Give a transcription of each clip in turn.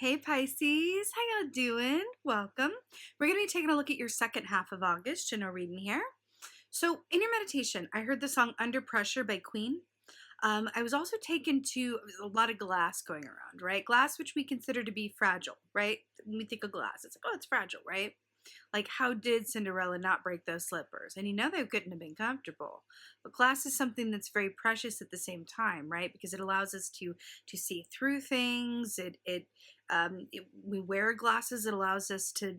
Hey Pisces, how y'all doing? Welcome. We're going to be taking a look at your second half of August, general reading here. So in your meditation, I heard the song Under Pressure by Queen. I was also taken to a lot of glass going around, right? Glass, which we consider to be fragile, right? When we think of glass, it's like, oh, it's fragile, right? Like, how did Cinderella not break those slippers? And they couldn't have been comfortable. But glass is something that's very precious at the same time, right? Because it allows us to see through things. We wear glasses. It allows us to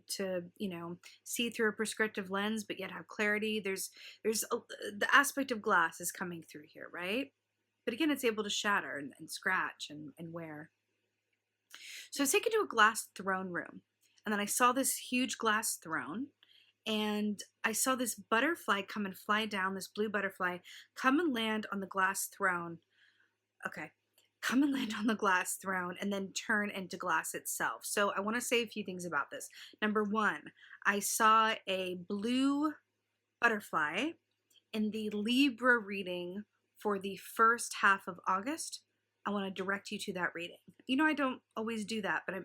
see through a prescriptive lens, but yet have clarity. The aspect of glass is coming through here, right? But again, it's able to shatter and scratch and wear. So I was taken to a glass throne room, and then I saw this huge glass throne, and I saw this butterfly come and fly down, this blue butterfly, come and land on the glass throne. Okay, come and land on the glass throne and then turn into glass itself. So I want to say a few things about this. Number one, I saw a blue butterfly in the Libra reading for the first half of August. I want to direct you to that reading. I don't always do that, but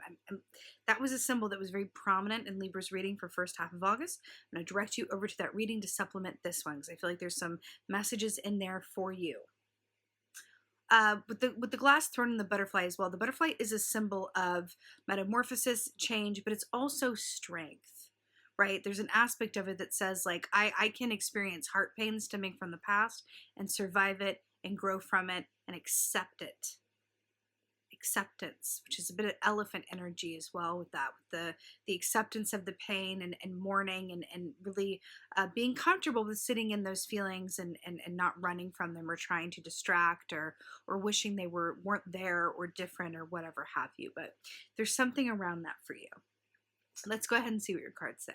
that was a symbol that was very prominent in Libra's reading for first half of August. I'm going to direct you over to that reading to supplement this one because I feel like there's some messages in there for you. With the glass throne and the butterfly as well. The butterfly is a symbol of metamorphosis, change, but it's also strength, right? There's an aspect of it that says, like, I can experience heart pain stemming from the past and survive it and grow from it and accept it. Acceptance, which is a bit of elephant energy as well with that, with the acceptance of the pain and mourning and really being comfortable with sitting in those feelings and not running from them or trying to distract or wishing they weren't there or different or whatever have you. But there's something around that for you. Let's go ahead and see what your cards say.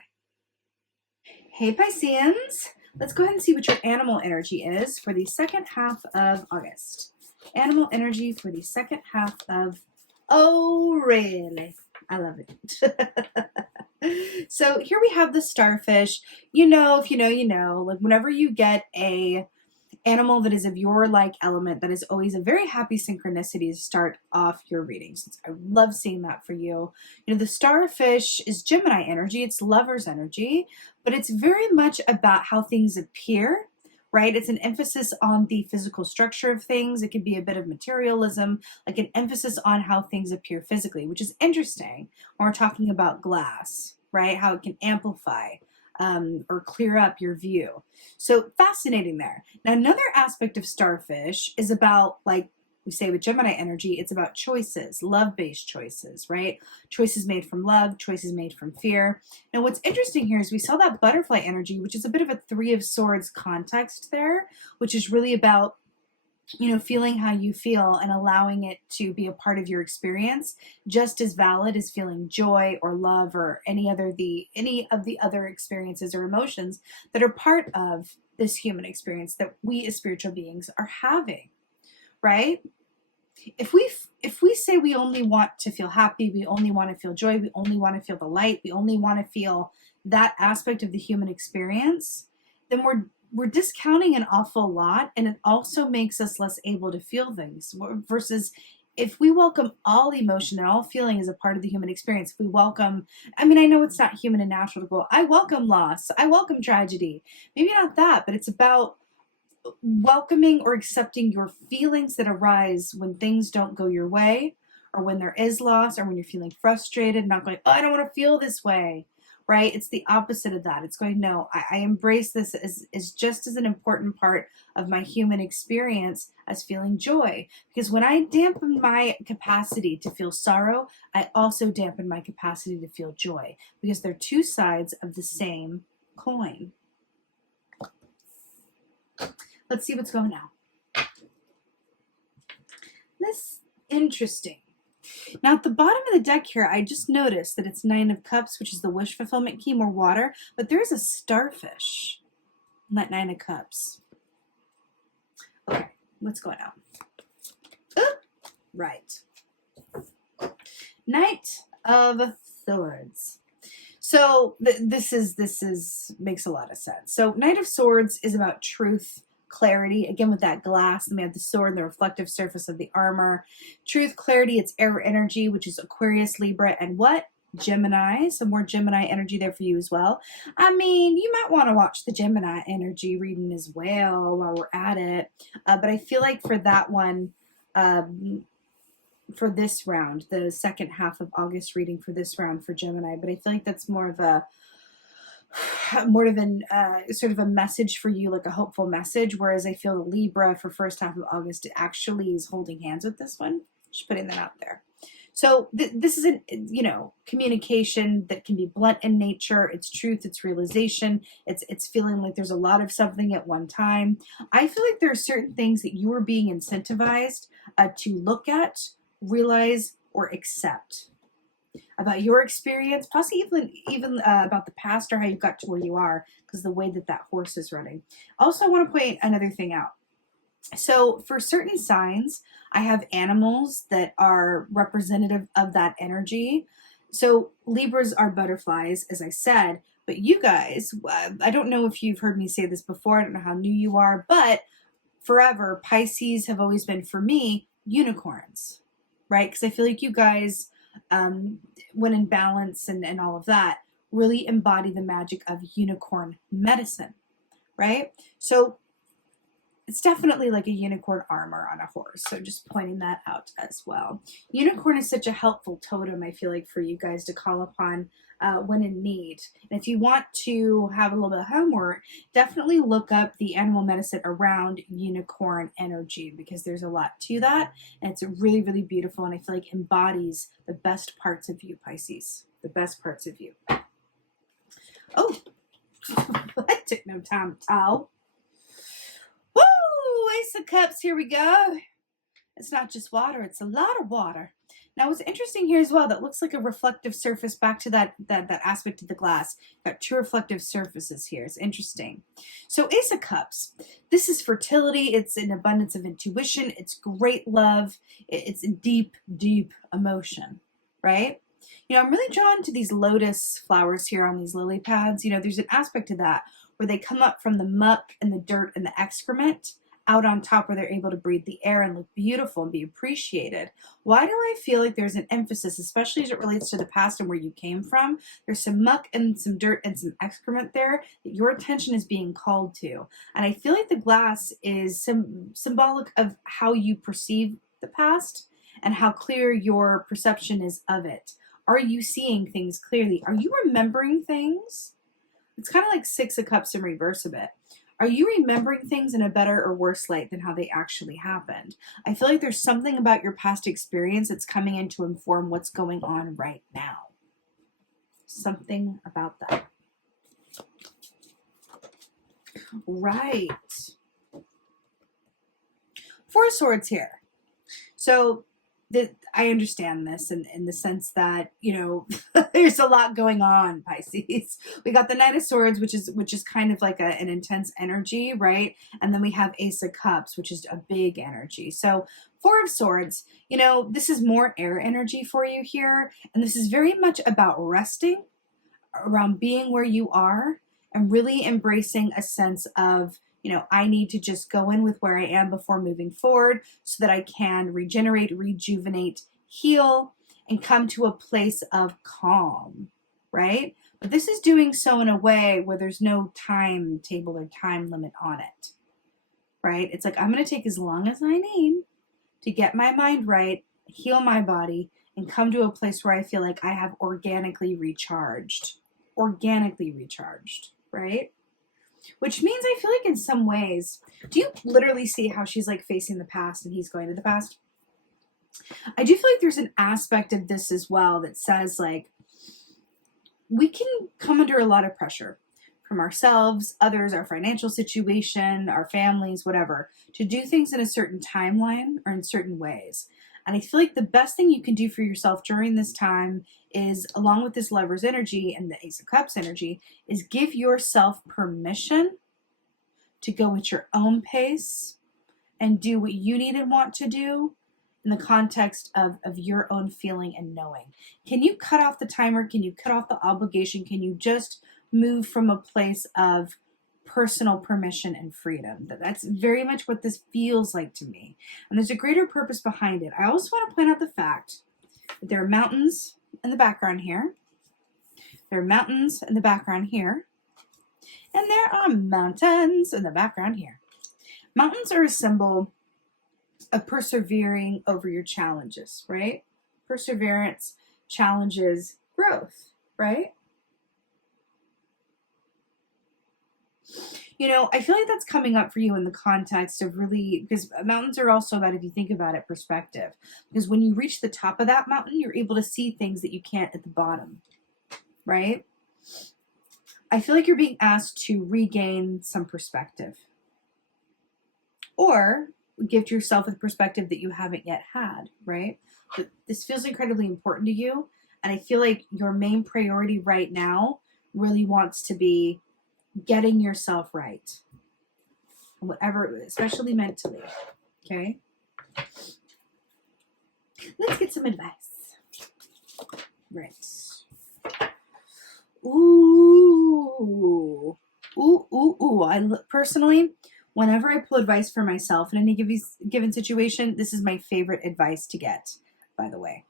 Hey Pisceans, let's go ahead and see what your animal energy is for the second half of August. Animal energy for the second half of, oh really, I love it. So here we have the starfish. If you know, like whenever you get a animal that is of your like element, that is always a very happy synchronicity to start off your readings. I love seeing that for you. The starfish is Gemini energy, it's lover's energy, but it's very much about how things appear, right? It's an emphasis on the physical structure of things. It could be a bit of materialism, like an emphasis on how things appear physically, which is interesting when we're talking about glass, right? How it can amplify or clear up your view. So fascinating there. Now, another aspect of starfish is about, like we say with Gemini energy, it's about choices, love-based choices, right? Choices made from love, choices made from fear. Now, what's interesting here is we saw that butterfly energy, which is a bit of a Three of Swords context there, which is really about feeling how you feel and allowing it to be a part of your experience, just as valid as feeling joy or love or any of the other experiences or emotions that are part of this human experience that we as spiritual beings are having, right? If we say we only want to feel happy, we only want to feel joy, we only want to feel the light, we only want to feel that aspect of the human experience, then we're discounting an awful lot, and it also makes us less able to feel things. Versus if we welcome all emotion and all feeling as a part of the human experience, if we welcome, I know it's not human and natural to go, I welcome loss, I welcome tragedy. Maybe not that, but it's about welcoming or accepting your feelings that arise when things don't go your way, or when there is loss, or when you're feeling frustrated, not going, oh, I don't want to feel this way. Right? It's the opposite of that. It's going, no, I embrace this as just as an important part of my human experience as feeling joy. Because when I dampen my capacity to feel sorrow, I also dampen my capacity to feel joy. Because they're two sides of the same coin. Let's see what's going on. This interesting. Now, at the bottom of the deck here, I just noticed that it's Nine of Cups, which is the wish fulfillment key, more water, but there's a starfish in that Nine of Cups. Okay, what's going on? Right. Knight of Swords. So this makes a lot of sense. So Knight of Swords is about truth, clarity, again with that glass, and we have the sword and the reflective surface of the armor. Truth, clarity, it's air energy, which is Aquarius, Libra, and what? Gemini. So more Gemini energy there for you as well. I mean, you might want to watch the Gemini energy reading as well while we're at it. But I feel like for that one, for this round, the second half of August reading for this round for Gemini, but I feel like that's more of an sort of a message for you, like a hopeful message, whereas I feel Libra for first half of August actually is holding hands with this one. Just putting that out there. So this is communication that can be blunt in nature. It's truth, it's realization, it's feeling like there's a lot of something at one time. I feel like there are certain things that you are being incentivized to look at, realize, or accept about your experience, possibly even about the past or how you got to where you are, because the way that horse is running. Also, I want to point another thing out. So for certain signs, I have animals that are representative of that energy. So Libras are butterflies, as I said, but you guys, I don't know if you've heard me say this before, I don't know how new you are, but forever, Pisces have always been, for me, unicorns, right? Because I feel like you guys, when in balance and all of that, really embody the magic of unicorn medicine, right? So it's definitely like a unicorn armor on a horse. So just pointing that out as well. Unicorn is such a helpful totem, I feel like, for you guys to call upon when in need. And if you want to have a little bit of homework, definitely look up the animal medicine around unicorn energy, because there's a lot to that. And it's really, really beautiful. And I feel like embodies the best parts of you, Pisces. The best parts of you. Oh, that took no time at all. Woo! Ace of Cups, here we go. It's not just water, it's a lot of water. Now what's interesting here as well, that looks like a reflective surface, back to that aspect of the glass. Got two reflective surfaces here. It's interesting. So Ace of Cups, this is fertility, it's an abundance of intuition, it's great love, it's deep, deep emotion, right? You know, I'm really drawn to these lotus flowers here on these lily pads. You know, there's an aspect to that where they come up from the muck and the dirt and the excrement out on top, where they're able to breathe the air and look beautiful and be appreciated. Why do I feel like there's an emphasis, especially as it relates to the past and where you came from? There's some muck and some dirt and some excrement there that your attention is being called to. And I feel like the glass is symbolic of how you perceive the past and how clear your perception is of it. Are you seeing things clearly? Are you remembering things? It's kind of like Six of Cups in reverse a bit. Are you remembering things in a better or worse light than how they actually happened? I feel like there's something about your past experience that's coming in to inform what's going on right now. Something about that. Right. Four of Swords here. So I understand this in the sense that, you know, there's a lot going on, Pisces. We got the Knight of Swords, which is kind of like an intense energy, right? And then we have Ace of Cups, which is a big energy. So Four of Swords, you know, this is more air energy for you here. And this is very much about resting, around being where you are, and really embracing a sense of, you know, I need to just go in with where I am before moving forward so that I can regenerate, rejuvenate, heal, and come to a place of calm, right? But this is doing so in a way where there's no timetable or time limit on it, right? It's like, I'm going to take as long as I need to get my mind right, heal my body, and come to a place where I feel like I have organically recharged, right? Which means I feel like in some ways, do you literally see how she's like facing the past and he's going to the past? I do feel like there's an aspect of this as well that says, like, we can come under a lot of pressure from ourselves, others, our financial situation, our families, whatever, to do things in a certain timeline or in certain ways. And I feel like the best thing you can do for yourself during this time is, along with this Lover's energy and the Ace of Cups energy, is give yourself permission to go at your own pace and do what you need and want to do in the context of your own feeling and knowing. Can you cut off the timer? Can you cut off the obligation? Can you just move from a place of personal permission and freedom. That's very much what this feels like to me. And there's a greater purpose behind it. I also want to point out the fact that there are mountains in the background here. There are mountains in the background here. And there are mountains in the background here. Mountains are a symbol of persevering over your challenges, right? Perseverance, challenges, growth, right? You know, I feel like that's coming up for you in the context of really, because mountains are also about, if you think about it, perspective. Because when you reach the top of that mountain, you're able to see things that you can't at the bottom, right? I feel like you're being asked to regain some perspective. Or give yourself a perspective that you haven't yet had, right? But this feels incredibly important to you. And I feel like your main priority right now really wants to be getting yourself right. Whatever, especially mentally. Okay? Let's get some advice. Right. Ooh. Personally, whenever I pull advice for myself in any given situation, this is my favorite advice to get, by the way.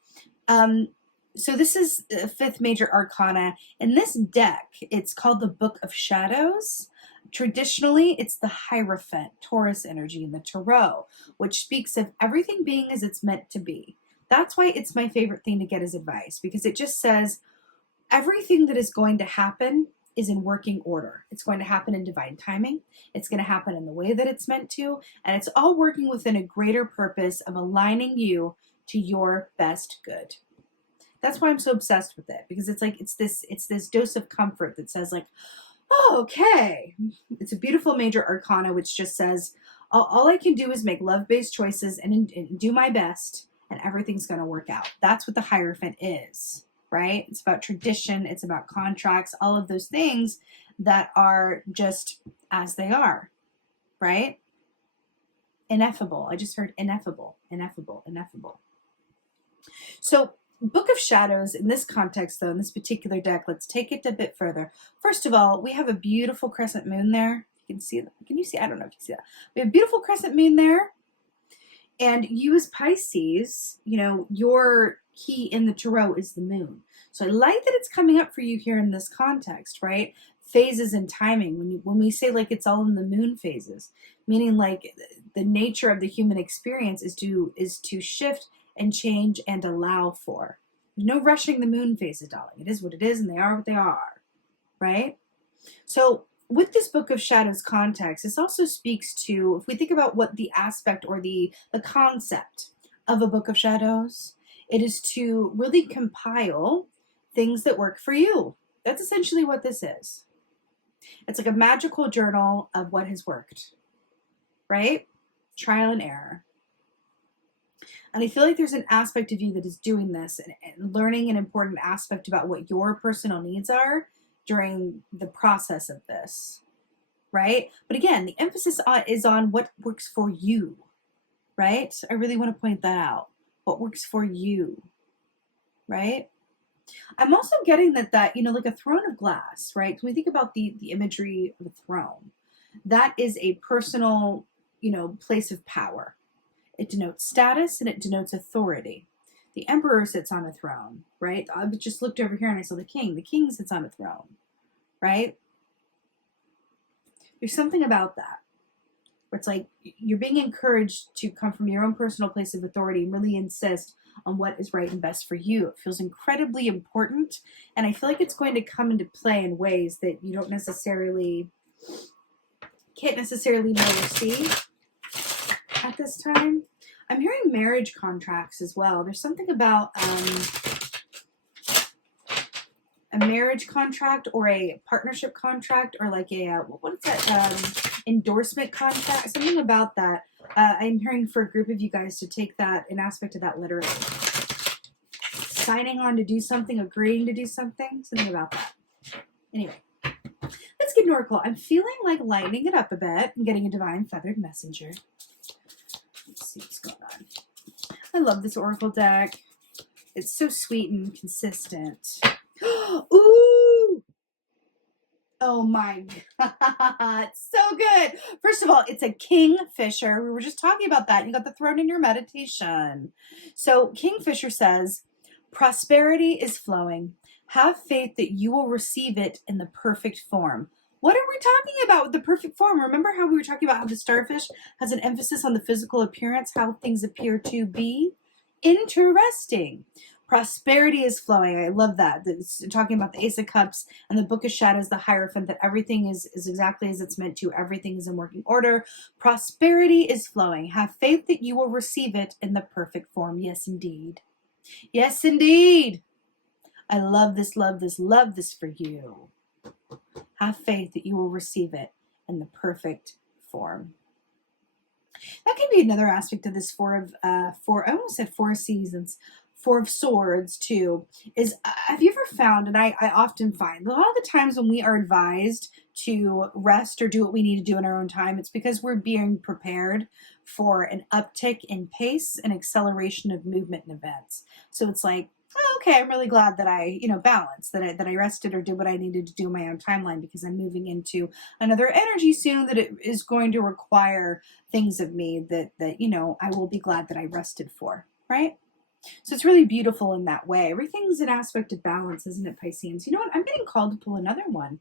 So this is the 5th major arcana. In this deck, it's called the Book of Shadows. Traditionally, it's the Hierophant, Taurus energy in the Tarot, which speaks of everything being as it's meant to be. That's why it's my favorite thing to get as advice, because it just says everything that is going to happen is in working order. It's going to happen in divine timing. It's going to happen in the way that it's meant to, and it's all working within a greater purpose of aligning you to your best good. That's why I'm so obsessed with it, because it's like it's this dose of comfort that says like, oh, okay. It's a beautiful major arcana which just says all I can do is make love-based choices and do my best, and everything's going to work out. That's what the Hierophant is, right? It's about tradition. It's about contracts. All of those things that are just as they are, right? Ineffable. I just heard ineffable, ineffable, ineffable. So Book of Shadows, in this context, though, in this particular deck, let's take it a bit further. First of all, we have a beautiful crescent moon there. You can see that. Can you see? I don't know if you see that. We have a beautiful crescent moon there. And you as Pisces, you know, your key in the tarot is the moon. So I like that it's coming up for you here in this context, right? Phases and timing. When we say like it's all in the moon phases, meaning like the nature of the human experience is to shift and change and allow for. There's no rushing the moon phases, darling. It is what it is, and they are what they are, right? So with this Book of Shadows context, this also speaks to, if we think about what the aspect or the concept of a Book of Shadows, it is to really compile things that work for you. That's essentially what this is. It's like a magical journal of what has worked, right? Trial and error. And I feel like there's an aspect of you that is doing this and learning an important aspect about what your personal needs are during the process of this, right? But again, the emphasis is on what works for you, right? I really want to point that out. What works for you, right? I'm also getting that you know, like a throne of glass, right? When we think about the imagery of a throne, that is a personal, you know, place of power. It denotes status and it denotes authority. The emperor sits on a throne, right? I just looked over here and I saw the king. The king sits on a throne, right? There's something about that where it's like you're being encouraged to come from your own personal place of authority and really insist on what is right and best for you. It feels incredibly important, and I feel like it's going to come into play in ways that you can't necessarily know or see at this time. I'm hearing marriage contracts as well. There's something about a marriage contract or a partnership contract or like a, what is that, endorsement contract, something about that. I'm hearing for a group of you guys to take that, an aspect of that literally. Signing on to do something, agreeing to do something about that. Anyway, let's get an oracle. I'm feeling like lightening it up a bit and getting a divine feathered messenger. Let's see what's going on. I love this oracle deck. It's so sweet and consistent. Ooh! Oh my God, so good. First of all, it's a kingfisher. We were just talking about that. You got the throne in your meditation. So kingfisher says, prosperity is flowing. Have faith that you will receive it in the perfect form. What are we talking about with the perfect form? Remember how we were talking about how the starfish has an emphasis on the physical appearance, how things appear to be? Interesting. Prosperity is flowing. I love that. It's talking about the Ace of Cups and the Book of Shadows, the Hierophant, that everything is exactly as it's meant to. Everything is in working order. Prosperity is flowing. Have faith that you will receive it in the perfect form. Yes, indeed. Yes, indeed. I love this, love this, love this for you. Have faith that you will receive it in the perfect form. That can be another aspect of this I almost said Four Seasons, Four of Swords too, is have you ever found, and I often find, a lot of the times when we are advised to rest or do what we need to do in our own time, it's because we're being prepared for an uptick in pace and acceleration of movement and events. So it's like, oh, okay, I'm really glad that I, balanced, that I rested or did what I needed to do in my own timeline, because I'm moving into another energy soon that it is going to require things of me that I will be glad that I rested for, right? So it's really beautiful in that way. Everything's an aspect of balance, isn't it, Pisceans? You know what? I'm getting called to pull another one.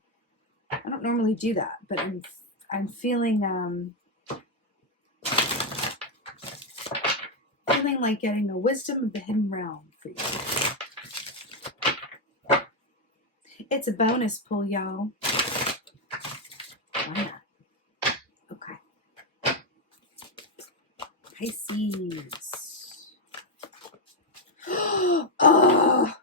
I don't normally do that, but I'm feeling like getting a wisdom of the hidden realm for you. It's a bonus pull, y'all. Why not? Okay. Pisces. Oh,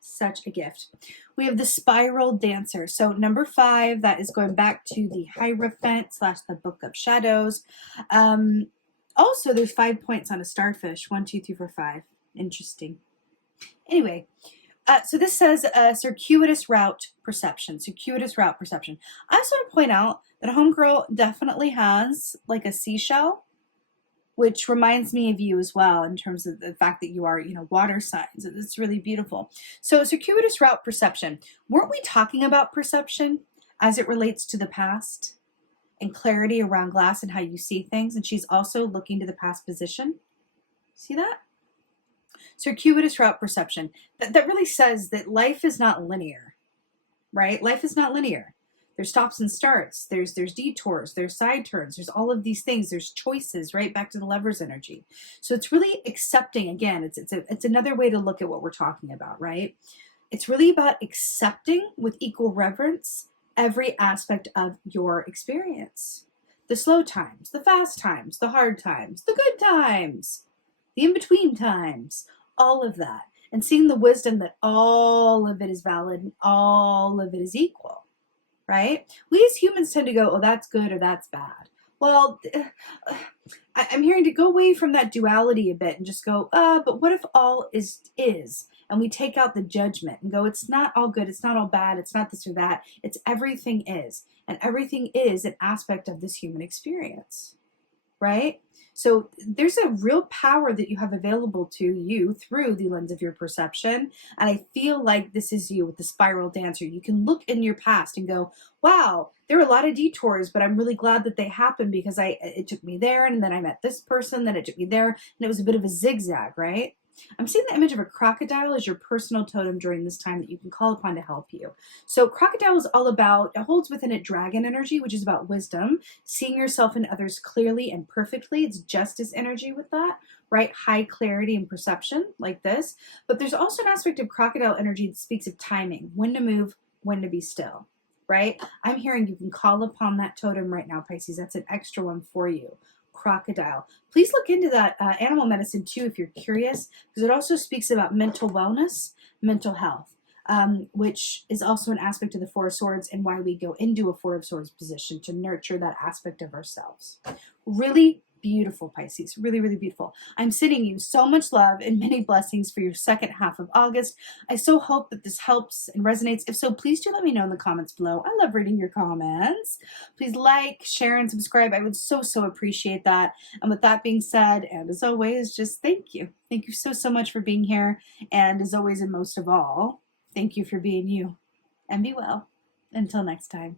such a gift. We have the Spiral Dancer. So number 5, that is going back to the Hierophant / the Book of Shadows. Also, there's 5 points on a starfish. 1, 2, 3, 4, 5. Interesting. Anyway, so this says circuitous route perception. Circuitous route perception. I just want to point out that Homegirl definitely has like a seashell, which reminds me of you as well in terms of the fact that you are, water signs. It's really beautiful. So circuitous route perception. Weren't we talking about perception as it relates to the past and clarity around glass and how you see things? And she's also looking to the past position. See that? Circuitous route perception. That really says that life is not linear, right? Life is not linear. There's stops and starts. There's detours. There's side turns. There's all of these things. There's choices, right? Back to the Lover's energy. So it's really accepting. Again, it's another way to look at what we're talking about, right? It's really about accepting with equal reverence every aspect of your experience. The slow times, the fast times, the hard times, the good times, the in-between times, all of that. And seeing the wisdom that all of it is valid and all of it is equal. Right? We as humans tend to go, oh, that's good or that's bad. Well, I'm hearing to go away from that duality a bit and just go, but what if all is? And we take out the judgment and go, it's not all good, it's not all bad, it's not this or that, it's everything is. And everything is an aspect of this human experience, right? So there's a real power that you have available to you through the lens of your perception. And I feel like this is you with the Spiral Dancer. You can look in your past and go, wow, there are a lot of detours, but I'm really glad that they happened because it took me there, and then I met this person, then it took me there, and it was a bit of a zigzag, right? I'm seeing the image of a crocodile as your personal totem during this time that you can call upon to help you. So crocodile is all about, it holds within it dragon energy, which is about wisdom, seeing yourself and others clearly and perfectly. It's justice energy with that, right? High clarity and perception like this. But there's also an aspect of crocodile energy that speaks of timing, when to move, when to be still, right? I'm hearing you can call upon that totem right now, Pisces. That's an extra one for you. Crocodile. Please look into that animal medicine too if you're curious, because it also speaks about mental wellness, mental health, which is also an aspect of the Four of Swords and why we go into a Four of Swords position to nurture that aspect of ourselves. Really beautiful, Pisces. Really, really beautiful. I'm sending you so much love and many blessings for your second half of August. I so hope that this helps and resonates. If so, please do let me know in the comments below. I love reading your comments. Please like, share, and subscribe. I would so appreciate that. And with that being said, and as always, just thank you. Thank you so much for being here. And as always, and most of all, thank you for being you. and be well. Until next time.